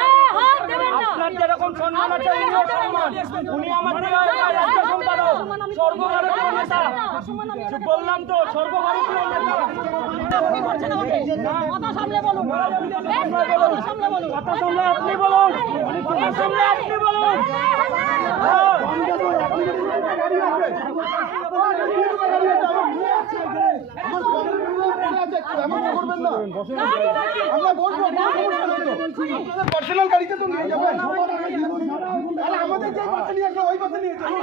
আপনার যেরকম সম্মান আছে উনিও সম্মান। উনি আমার রাষ্ট্র সম্পাদক সর্বভারতীয় নেতা। বললাম তো সর্বভারতীয় নেতা। সামনে বলুন। কথা সামনে বলুন। সামনে আপনি বলুন। হ্যাঁ। পার্সোনাল গাড়িতে তো নিয়ে যাবেন তাহলে আমাদের যে পাশে নিয়ে আসবে ওই পাশে নিয়ে যাবেন